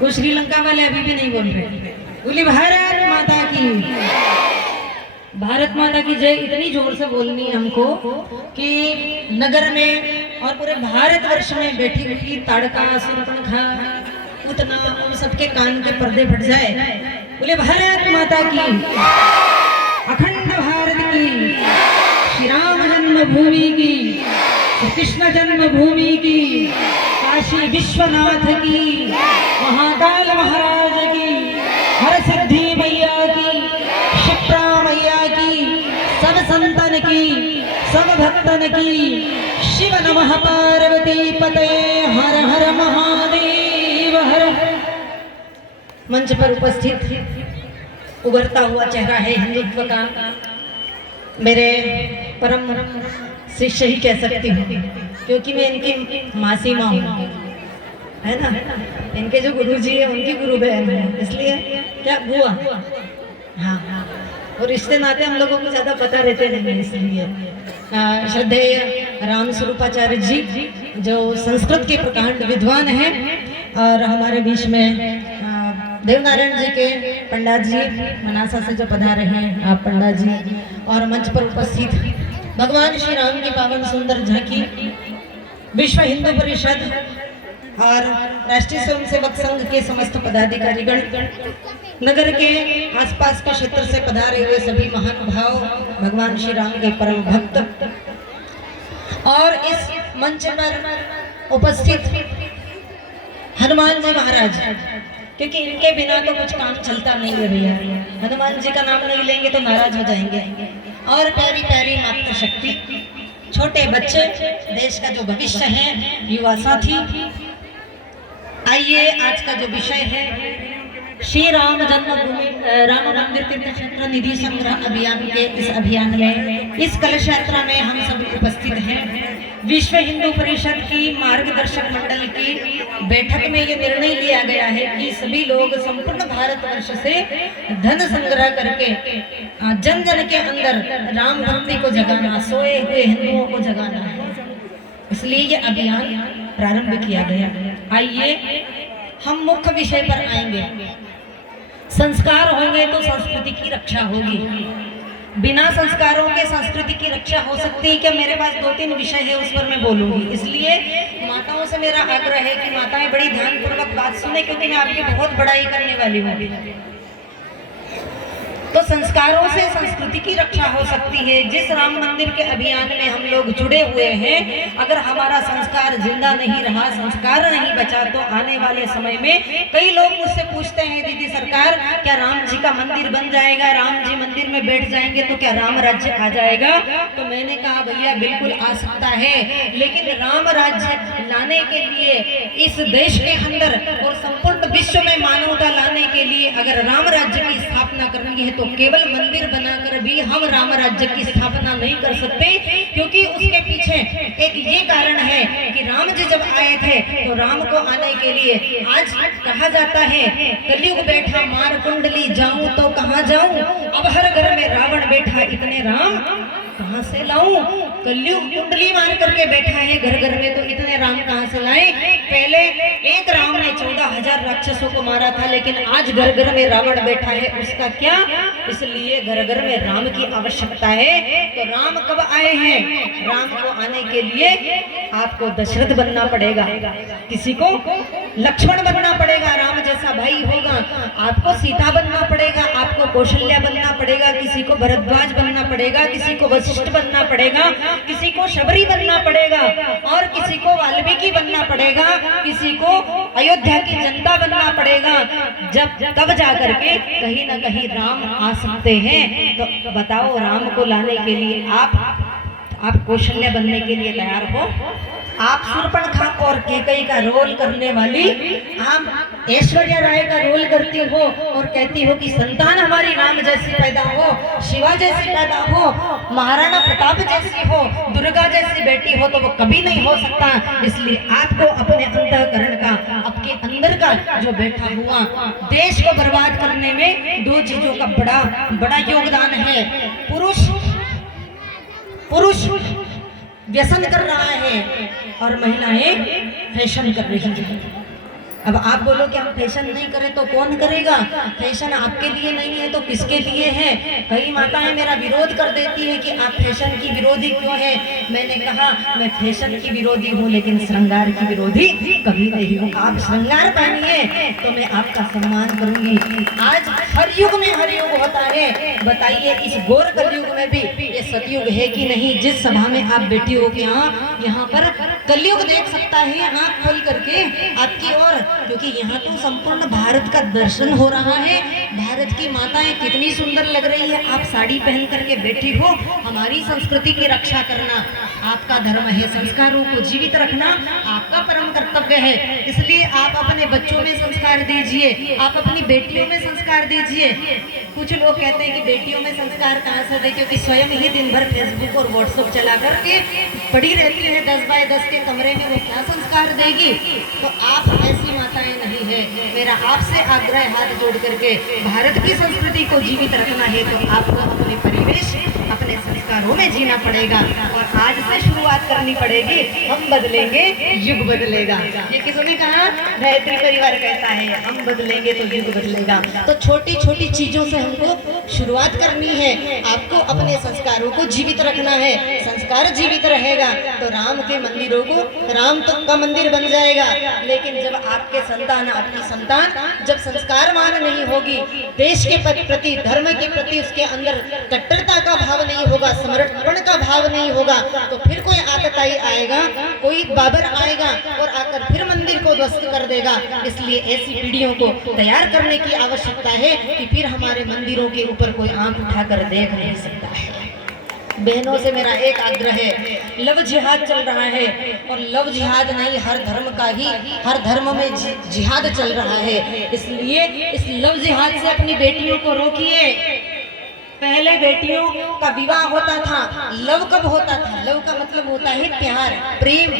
वो श्रीलंका वाले अभी भी नहीं बोल रहे। बोली भारत माता की, भारत माता की जय इतनी जोर से बोलनी है हमको कि नगर में और पूरे भारतवर्ष में बैठी हुई ताड़का सूर्पणखा उतना उन सबके कान के पर्दे फट जाए। बोले भारत माता की, अखंड भारत की, श्री राम जन्मभूमि की, कृष्ण जन्मभूमि की, काशी विश्वनाथ की, महाकाल महाराज की, हर सिद्धि मैया की, शिप्रा मैया की, सब संतन की, सब भक्तन की, शिव नमः पार्वती पते हर हर महादेव हर। मंच पर उपस्थित उभरता हुआ चेहरा है हिंदुत्व का, मेरे परम शिष्य ही कह सकती हूँ क्योंकि मैं इनकी मासी माँ हूँ, है ना। इनके जो गुरुजी है उनकी गुरु बहन है, इसलिए क्या बुआ, हाँ। और रिश्ते नाते हम लोगों को ज्यादा पता रहते नहीं, इसलिए श्रद्धेय राम स्वरूपाचार्य जी जो संस्कृत के प्रकांड विद्वान हैं और हमारे बीच में देवनारायण जी के पंडित जी मनासा से जो पधारे हैं आप पंडित जी, और मंच पर उपस्थित भगवान श्री राम की पावन सुंदर झांकी, विश्व हिंदू परिषद और राष्ट्रीय स्वयंसेवक संघ के समस्त पदाधिकारीगण, नगर के आसपास के क्षेत्र से पधारे हुए सभी महानुभाव, भगवान श्री राम के परम भक्त, और इस मंच पर उपस्थित हनुमान जी महाराज, क्योंकि इनके बिना तो कुछ काम चलता नहीं है भैया। हनुमान जी का नाम नहीं लेंगे तो नाराज हो जाएंगे। और प्यारी प्यारी मातृशक्ति, छोटे बच्चे, देश का जो भविष्य है, युवा साथी, आइए आज का जो विषय है श्री राम जन्मभूमि राम मंदिर तीर्थ क्षेत्र निधि संग्रह अभियान के इस अभियान में, इस कलश यात्रा में हम सभी उपस्थित हैं। विश्व हिंदू परिषद की मार्गदर्शक मंडल की बैठक में ये निर्णय लिया गया है कि सभी लोग संपूर्ण भारतवर्ष से धन संग्रह करके जन जन के अंदर राम भक्ति को जगाना, सोए हुए हिंदुओं को जगाना है, इसलिए ये अभियान प्रारंभ किया गया। आइए हम मुख्य विषय पर आएंगे। संस्कार होंगे तो संस्कृति की रक्षा होगी, बिना संस्कारों के संस्कृति की रक्षा हो सकती है क्या? मेरे पास 2-3 विषय है, उस पर मैं बोलूंगी। इसलिए माताओं से मेरा आग्रह है कि माताएं बड़ी ध्यानपूर्वक बात सुने, क्योंकि मैं आपकी बहुत बड़ाई करने वाली हूँ। तो संस्कारों से संस्कृति की रक्षा हो सकती है। जिस राम मंदिर के अभियान में हम लोग जुड़े हुए हैं, अगर हमारा संस्कार जिंदा नहीं रहा, संस्कार नहीं बचा, तो आने वाले समय में कई लोग मुझसे पूछते हैं, दीदी सरकार क्या राम जी का मंदिर बन जाएगा, राम जी मंदिर में बैठ जाएंगे तो क्या राम राज्य आ जाएगा? तो मैंने कहा भैया बिल्कुल आ सकता है, लेकिन राम राज्य लाने के लिए इस देश के अंदर और संपूर्ण विश्व में मानवता लाने के लिए अगर राम राज्य की स्थापना करनी है तो केवल मंदिर बनाकर भी हम राम राज्य की स्थापना नहीं कर सकते, क्योंकि उसके पीछे एक ये कारण है कि राम जी जब आए थे तो राम को आने के लिए आज कहा जाता है कलयुग बैठा मार कुंडली, जाऊं तो कहां जाऊं, अब हर घर में रावण बैठा, इतने राम कहां से लाऊं। कलयुग कुंडली मार करके बैठा है घर घर में, तो इतने राम कहां से लाएं? पहले एक राम ने 14,000 राक्षसों को मारा था, लेकिन आज घर घर में रावण बैठा है, उसका क्या? इसलिए घर घर में राम की आवश्यकता है। तो राम कब आए हैं? राम को आने के लिए आपको दशरथ बनना पड़ेगा, किसी को लक्ष्मण बनना पड़ेगा, राम जैसा भाई होगा, आपको सीता बनना पड़ेगा, आपको कौशल्या बनना पड़ेगा, किसी को भरद्वाज बनना पड़ेगा, किसी को वशिष्ठ बनना पड़ेगा, किसी को शबरी बनना पड़ेगा, और किसी को वाल्मीकि बनना पड़ेगा, किसी को अयोध्या की जनता बनना पड़ेगा। जब तब जाकर के कहीं ना कहीं राम आ सकते हैं। तो बताओ, राम को लाने के लिए आप कौशल्या बनने के लिए तैयार हो? आप शूर्पणखा और केकई का रोल करने वाली आप ऐश्वर्या राय का रोल करती हो और कहती हो कि संतान हमारी राम जैसी पैदा हो, शिवा जैसी पैदा हो, महाराणा प्रताप जैसी हो, दुर्गा जैसी बेटी हो, तो वो कभी नहीं हो सकता। इसलिए आपको अपने अंतःकरण का, आपके अंदर का जो बैठा हुआ देश को बर्बाद करने में 2 चीजों का बड़ा योगदान है। पुरुष व्यसन कर रहा है और महिलाएं फैशन कर रही हैं। अब आप बोलो कि हम फैशन नहीं करें तो कौन करेगा? फैशन आपके लिए नहीं है तो किसके लिए है? कई माताएं मेरा विरोध कर देती है कि आप फैशन की विरोधी क्यों है? मैंने कहा मैं फैशन की विरोधी हूँ लेकिन श्रृंगार की विरोधी कभी नहीं हूँ। आप श्रृंगार पहनिए तो मैं आपका सम्मान करूंगी। आज हर युग में हर युग होता है, बताइए इस घोर कलयुग में भी ये सतयुग है कि नहीं? जिस सभा में आप बैठी हो कि हाँ यहाँ पर कलयुग देख सकता है आँख खोल करके आपकी ओर, क्योंकि यहाँ तो संपूर्ण भारत का दर्शन हो रहा है। भारत की माताएं कितनी सुंदर लग रही है। आप साड़ी पहन करके बैठी हो। हमारी संस्कृति की रक्षा करना आपका धर्म है, संस्कारों को जीवित रखना आपका परम कर्तव्य है। इसलिए आप अपने बच्चों में संस्कार दीजिए, आप अपनी बेटियों में संस्कार दीजिए। कुछ लोग कहते हैं कि बेटियों में संस्कार कहाँ से दे, क्योंकि स्वयं ही दिन भर फेसबुक और व्हाट्सएप चला करके पड़ी रहती है 10 बाय 10 के कमरे में, वो क्या संस्कार देगी? तो आप ऐसी माताएं नहीं है। मेरा आपसे आग्रह हाथ जोड़ करके, भारत की संस्कृति को जीवित रखना है तो आपको अपने परिवेश अपने संस्कारों में जीना पड़ेगा और आज से शुरुआत करनी पड़ेगी। हम बदलेंगे युग बदलेगा, ये किसने कहा? गायत्री परिवार कहता है हम बदलेंगे तो युग बदलेगा। तो छोटी छोटी चीजों से हमको शुरुआत करनी है। आपको अपने संस्कारों को जीवित रखना है। संस्कार जीवित रहेगा तो राम के मंदिरों को राम तो का मंदिर बन जाएगा। लेकिन जब आपके संतान आपकी संतान जब संस्कारवान नहीं होगी, देश के प्रति धर्म के प्रति उसके अंदर कट्टरता का भाव नहीं होगा, समर्पण का भाव नहीं होगा, तो फिर कोई आतताई आएगा, कोई बाबर आएगा और आकर फिर मंदिर को ध्वस्त कर देगा। इसलिए ऐसी पीढ़ियों को तैयार करने की आवश्यकता है कि फिर हमारे मंदिरों के ऊपर कोई आंख उठाकर देख नहीं सकता है। बहनों से मेरा एक आग्रह है, लव जिहाद चल रहा है और लव जिहाद नहीं, हर धर्म का ही हर धर्म में जिहाद चल रहा है। इसलिए इस लव जिहाद से अपनी बेटियों को रोकिए। पहले बेटियों का विवाह होता था, लव कब होता था? लव का मतलब होता है प्यार, प्रेम।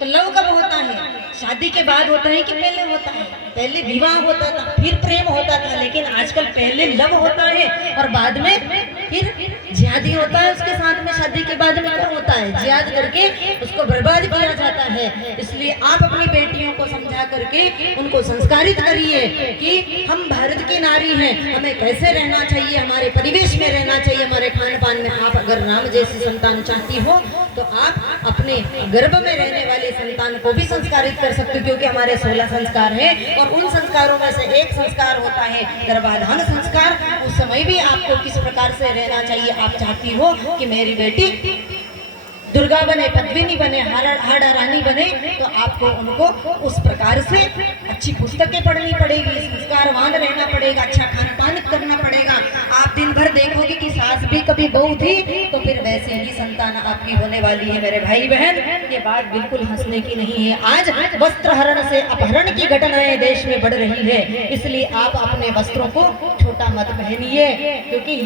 तो लव कब होता है? शादी के बाद होता है कि पहले होता है? पहले विवाह होता था फिर प्रेम होता था, लेकिन आजकल पहले लव होता है और बाद में फिर जिहादी होता है। उसके साथ में शादी के बाद में क्या होता है? जिहाद करके उसको बर्बाद किया जाता है। इसलिए आप अपनी बेटियों को समझा करके उनको संस्कारित करिए कि हम भारत की नारी हैं, हमें कैसे रहना चाहिए, हमारे परिवेश में रहना चाहिए, हमारे खान पान में। आप अगर राम जैसी संतान चाहती हो तो आप अपने गर्भ में रहने वाले संतान को भी संस्कारित कर सकते हो, क्योंकि हमारे 16 संस्कार हैं और उन संस्कारों में से एक संस्कार होता है गर्भाधान संस्कार। उस समय भी आपको किस प्रकार से रहना चाहिए? आप चाहती हो कि मेरी बेटी दुर्गा बने, पद्मिनी बने, हाड़ा रानी बने, तो आपको उनको उस प्रकार से अच्छी पुस्तकें पढ़नी पड़ेगी, संस्कारवान रहना पड़ेगा, अच्छा खान पान करना पड़ेगा। आप दिन भर देखोगे कि सास भी कभी बहू थी, तो फिर वैसे ही संतान आपकी होने वाली है। मेरे भाई बहन, ये बात बिल्कुल हंसने की नहीं है। आज वस्त्र हरण से अपहरण की घटनाएं देश में बढ़ रही है, इसलिए आप अपने वस्त्रों को छोटा मत पहनिए, क्योंकि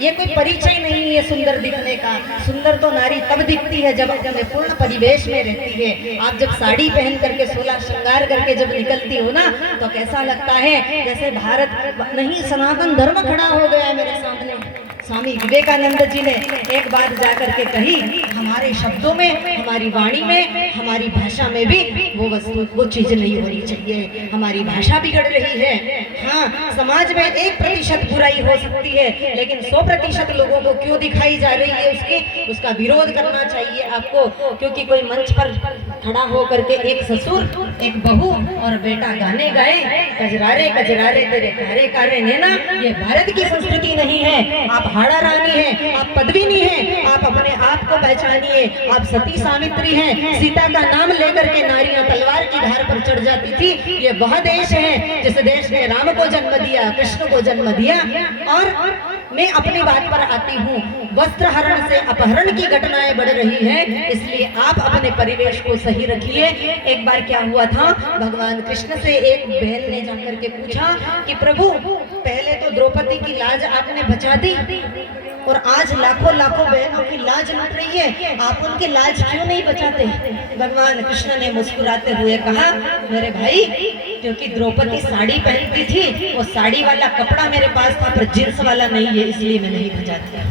ये कोई परिचय नहीं है सुंदर दिखने का। सुंदर तो नारी तब दिखती है जब अपने पूर्ण परिवेश में रहती है। आप जब साड़ी पहन करके 16 श्रृंगार करके जब निकलती हो ना, तो कैसा लगता है जैसे भारत नहीं सनातन धर्म खड़ा हो गया मेरे सामने। स्वामी विवेकानंद जी ने एक बात जाकर के कही, हमारे शब्दों में, हमारी वाणी में, हमारी भाषा में भी वो चीज नहीं होनी चाहिए। हमारी भाषा बिगड़ रही है। हाँ, समाज में 1% बुराई हो सकती है, लेकिन 100% लोगों को क्यों दिखाई जा रही है उसका विरोध करना चाहिए आपको। क्योंकि कोई मंच पर खड़ा हो करके एक ससुर, एक बहू और बेटा गाने गाए, कजरारे कजरारे तेरे कारे कारे नैना, ये भारत की संस्कृति नहीं है। आप हाड़ा रानी है, आप पद्मिनी है, आप अपने आप को पहचानिए। आप सती सावित्री हैं। सीता का नाम लेकर के नारियां तलवार की धार पर चढ़ जाती थी। ये वह देश है जिस देश ने राम को जन्म दिया, कृष्ण को जन्म दिया। और मैं अपनी बात पर आती हूँ, वस्त्र हरण से अपहरण की घटनाएं बढ़ रही है, इसलिए आप अपने परिवेश को सही रखिए। एक बार क्या हुआ था, भगवान कृष्ण से एक बहन ने जाकर के पूछा कि प्रभु, पहले तो द्रौपदी की लाज आपने बचा दी और आज लाखों लाखों बहनों की लाज लूट रही है, आप उनकी लाज क्यों नहीं बचाते? भगवान कृष्ण ने मुस्कुराते हुए कहा, मेरे भाई, क्योंकि द्रौपदी साड़ी पहनती थी, वो साड़ी वाला कपड़ा मेरे पास था पर जींस वाला नहीं है, इसलिए मैं नहीं बचाती।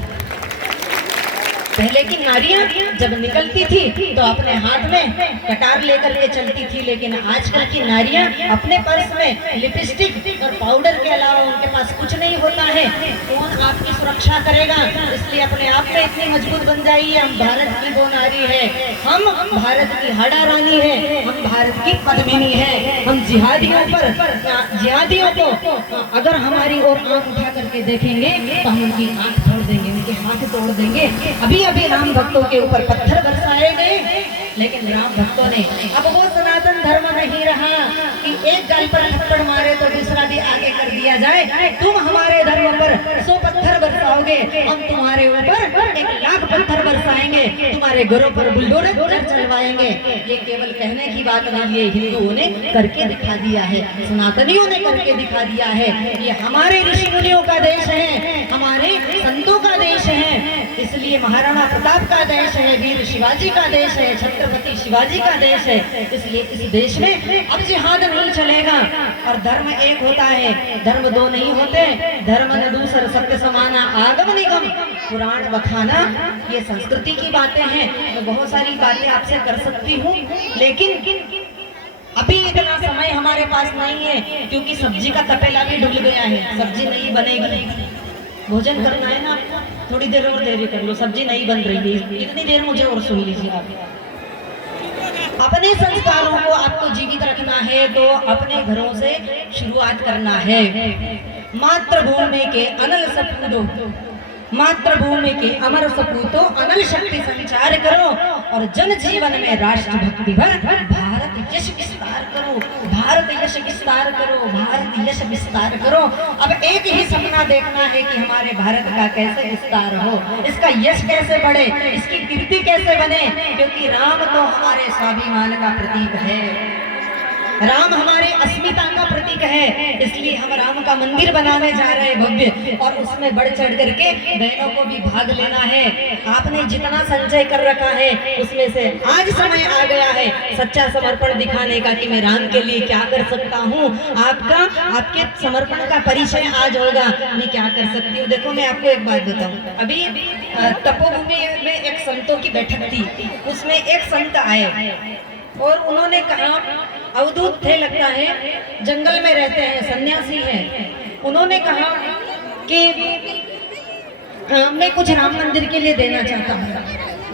पहले की नारियां जब निकलती थी तो अपने हाथ में कटार लेकर के चलती थी, लेकिन आजकल की नारियां अपने पर्स में लिपस्टिक और पाउडर के अलावा उनके पास कुछ नहीं होता है। कौन आपकी सुरक्षा करेगा? इसलिए अपने आप में इतनी मजबूत बन जाइए। हम भारत की वो नारी है, हम भारत की हड़ा रानी है, हम भारत की पद्मिनी है। हम जिहादियों को अगर हमारी ओर आंख उठा करके देखेंगे तो हम उनकी आंख तोड़ देंगे, उनके हाथ तोड़ देंगे। अभी अभी राम भक्तों के ऊपर पत्थर बरसाए गए, लेकिन राम भक्तों ने, अब वो सनातन धर्म नहीं रहा कि एक गाल पर थप्पड़ मारे तो दूसरा भी आगे कर दिया जाए। तुम हमारे धर्म पर 100 पत्थर बरसाओगे, हम तुम्हारे ऊपर 1,00,000 पत्थर बरसाएंगे, तुम्हारे घरों पर बुलडोजर चलवाएंगे। ये केवल कहने की बात नहीं, ये हिंदुओं ने करके दिखा दिया है, सनातनियों ने करके दिखा दिया है। ये हमारे ऋषि मुनियों का देश है, हमारे संतों का देश है, इसलिए महाराणा प्रताप का देश है, वीर शिवाजी का देश है, छत्रपति शिवाजी का देश है। इसलिए इस देश में अब जिहाद नहीं चलेगा। और धर्म एक होता है, धर्म दो नहीं होते। धर्म न दूसर सत्य समाना आगम निगम पुराण बखाना, ये संस्कृति की बातें हैं। मैं बहुत सारी बातें आपसे कर सकती हूँ, लेकिन अभी इतना समय हमारे पास नहीं है, क्योंकि सब्जी का तपेला भी डूब गया है, सब्जी नहीं बनेगी। भोजन करना है ना आपको, थोड़ी देर और देरी कर लो, सब्जी नहीं बन रही है, इतनी देर मुझे और सुन लीजिए आप। अपने संस्कारों को आपको जीवित रखना है तो अपने घरों से शुरुआत करना है। मातृभूमि के अनल सपूतो, मातृभूमि के अमर सपूतो अनल शक्ति संचार करो और जन जीवन में राष्ट्र भक्ति भर भारत यश विस्तार करो, भारत यश विस्तार करो, भारत यश विस्तार करो। अब एक ही सपना देखना है कि हमारे भारत का कैसे विस्तार हो, इसका यश कैसे बढ़े, इसकी कीर्ति कैसे बने, क्योंकि राम तो हमारे स्वाभिमान का प्रतीक है, राम हमारे अस्मिता का प्रतीक है। इसलिए हम राम का मंदिर बनाने जा रहे हैं भव्य, और उसमें बढ़ चढ़ करके बहनों को भी भाग लेना है। आपने जितना संचय कर रखा है उसमें से आज समय आ गया है सच्चा समर्पण दिखाने का कि मैं राम के लिए क्या कर सकता हूँ। आपके समर्पण का परिचय आज होगा, मैं क्या कर सकती हूँ। देखो मैं आपको एक बात बताऊँ, अभी तपोभूमि में एक संतों की बैठक थी, उसमें एक संत आए और उन्होंने कहा, अवधूत थे लगता है, जंगल में रहते हैं, सन्यासी हैं। उन्होंने कहा कि मैं कुछ राम मंदिर के लिए देना चाहता हूँ,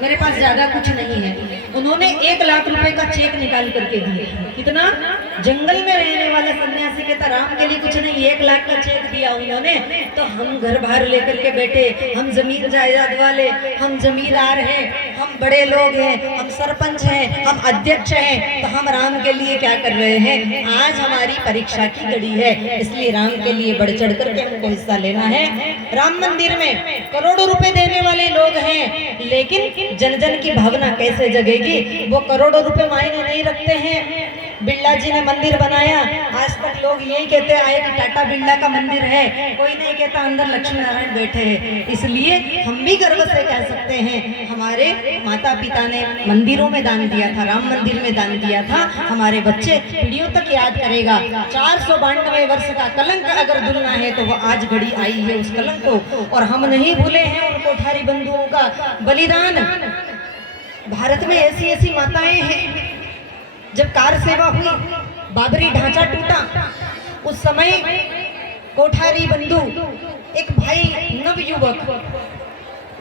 मेरे पास ज्यादा कुछ नहीं है। उन्होंने 1,00,000 रुपए का चेक निकाल करके दिया। कितना? जंगल में रहने वाले सन्यासी के तो राम के लिए कुछ नहीं, 1,00,000 का चेक दिया उन्होंने। तो हम घर बाहर लेकर के बैठे, हम जमीन जायदाद वाले, हम जमींदार हैं, हम बड़े लोग हैं, हम सरपंच हैं, हम अध्यक्ष हैं, तो हम राम के लिए क्या कर रहे हैं? आज हमारी परीक्षा की घड़ी है, इसलिए राम के लिए बढ़ चढ़ करके हमको हिस्सा लेना है। राम मंदिर में करोड़ों रुपए देने वाले लोग हैं, लेकिन जन जन की भावना कैसे जगेगी? वो करोड़ों रुपए मायने नहीं रखते हैं। बिरला जी ने मंदिर बनाया, आज तक लोग यही कहते आए कि टाटा बिरला का मंदिर है, कोई नहीं कहता अंदर लक्ष्मी नारायण बैठे हैं। इसलिए हम भी गर्व से कह सकते हैं, हमारे माता पिता ने मंदिरों में दान दिया था, राम मंदिर में दान दिया था। हमारे बच्चे पीढ़ियों तक याद करेगा। 492 वर्ष का कलंक अगर धुलना है तो वो आज घड़ी आई है उस कलंक को, और हम नहीं भूले हैं उन कोठारी बंधुओं का बलिदान। भारत में ऐसी ऐसी माताएं हैं, जब कार सेवा हुई, बाबरी ढांचा टूटा, उस समय कोठारी बंधु एक भाई नवयुवक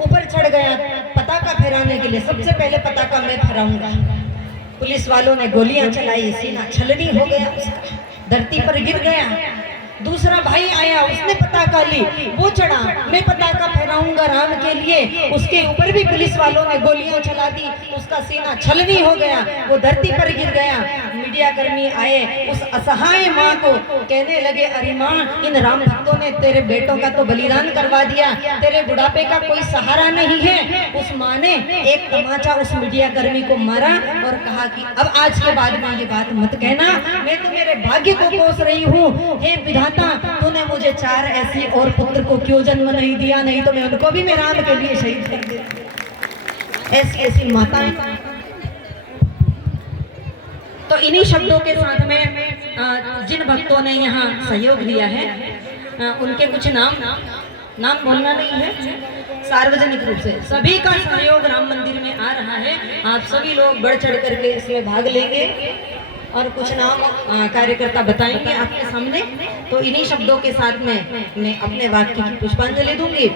ऊपर चढ़ गया पताका फहराने के लिए। सबसे पहले पताका मैं फहराऊंगा। पुलिस वालों ने गोलियां चलाई, सीना छलनी हो गया उसका, धरती पर गिर गया। दूसरा भाई आया, उसने पताका ली, वो चढ़ा, मैं पताका फहराऊंगा राम के लिए। उसके ऊपर भी पुलिस वालों ने गोलियां चला दी, उसका सीना छलनी हो गया, वो धरती पर गिर गया। मीडिया कर्मी आए, उस असहाय माँ को कहने लगे, अरे माँ, इन राम भक्तों ने तेरे बेटों का तो बलिदान करवा दिया, तेरे बुढ़ापे का कोई सहारा नहीं है। उस माँ ने एक तमाचा उस मीडिया कर्मी को मारा और कहा कि अब आज के बाद में ये बात मत कहना, मैं तो मेरे भाग्य को कोस रही हूँ। हे विधाता, तूने मुझे 4 ऐसी और पुत्र को क्यों जन्म नहीं दिया, नहीं तो मैं उनको भी मैं राम के लिए शहीद कर देती। ऐसी ऐसी माताएं। तो इन्हीं शब्दों के साथ में जिन भक्तों ने यहाँ सहयोग दिया है उनके कुछ नाम नाम बोलना नहीं है, सार्वजनिक रूप से सभी का सहयोग राम मंदिर में आ रहा है। आप सभी लोग बढ़ चढ़ करके इसमें भाग लेंगे और कुछ नाम कार्यकर्ता बताएंगे आपके सामने। तो इन्हीं शब्दों के साथ में मैं अपने वाक्य की पुष्पांजलि दूंगी।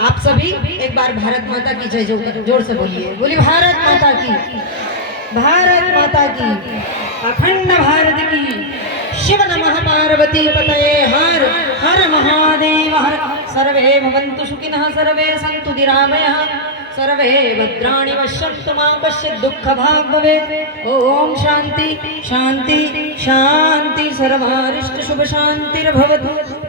आप सभी एक बार भारत माता की जय जोर से बोलिए। बोलिए भारत माता की, भारत माता की, अखंड भारत की। शिव नमः पार्वती पतये हर हर महादेव हर। सर्वे भवन्तु सुखिनः, सर्वे सन्तु निरामयः, सर्वे भद्राणि पश्यन्तु मा कश्चित् दुःखभाग् भवेत्। ओम शांति शांति शांति, सर्वारिष्ट शुभ शांतिर्भवतु।